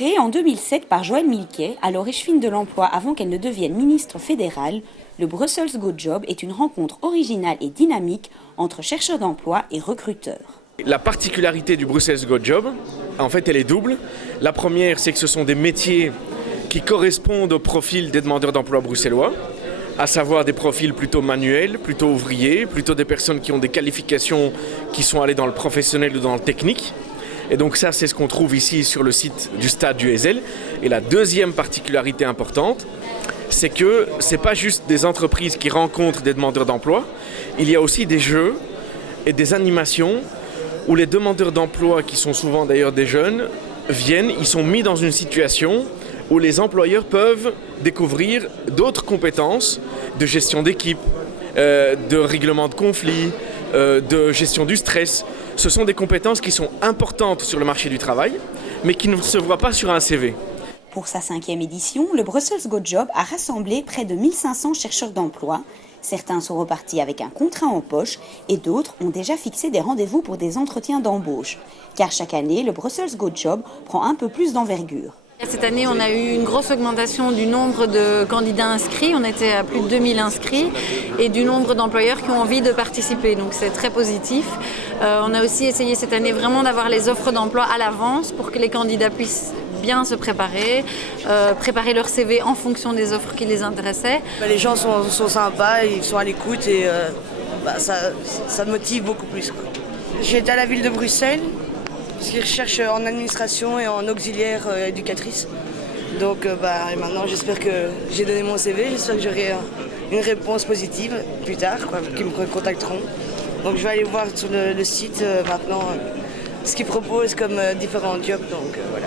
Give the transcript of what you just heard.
Créée en 2007 par Joëlle Milquet, alors échevine de l'emploi avant qu'elle ne devienne ministre fédérale, le Brussels Go Job est une rencontre originale et dynamique entre chercheurs d'emploi et recruteurs. La particularité du Brussels Go Job, en fait, elle est double. La première, c'est que ce sont des métiers qui correspondent au profil des demandeurs d'emploi bruxellois, à savoir des profils plutôt manuels, plutôt ouvriers, plutôt des personnes qui ont des qualifications qui sont allées dans le professionnel ou dans le technique. Et donc ça, c'est ce qu'on trouve ici sur le site du stade du Heysel. Et la deuxième particularité importante, c'est que ce n'est pas juste des entreprises qui rencontrent des demandeurs d'emploi, il y a aussi des jeux et des animations où les demandeurs d'emploi, qui sont souvent d'ailleurs des jeunes, viennent, ils sont mis dans une situation où les employeurs peuvent découvrir d'autres compétences de gestion d'équipe, de règlement de conflits, de gestion du stress. Ce sont des compétences qui sont importantes sur le marché du travail, mais qui ne se voient pas sur un CV. Pour sa 5e édition, le Brussels Go Job a rassemblé près de 1500 chercheurs d'emploi. Certains sont repartis avec un contrat en poche et d'autres ont déjà fixé des rendez-vous pour des entretiens d'embauche. Car chaque année, le Brussels Go Job prend un peu plus d'envergure. Cette année, on a eu une grosse augmentation du nombre de candidats inscrits. On était à plus de 2000 inscrits et du nombre d'employeurs qui ont envie de participer. Donc c'est très positif. On a aussi essayé cette année vraiment d'avoir les offres d'emploi à l'avance pour que les candidats puissent bien se préparer, préparer leur CV en fonction des offres qui les intéressaient. Les gens sont sympas, ils sont à l'écoute et ça motive beaucoup plus. J'étais à la ville de Bruxelles, parce qu'ils recherchent en administration et en auxiliaire éducatrice. Donc maintenant j'espère que j'ai donné mon CV, j'espère que j'aurai une réponse positive plus tard, qu'ils me contacteront. Donc je vais aller voir sur le site maintenant ce qu'ils proposent comme différents jobs. Donc, voilà.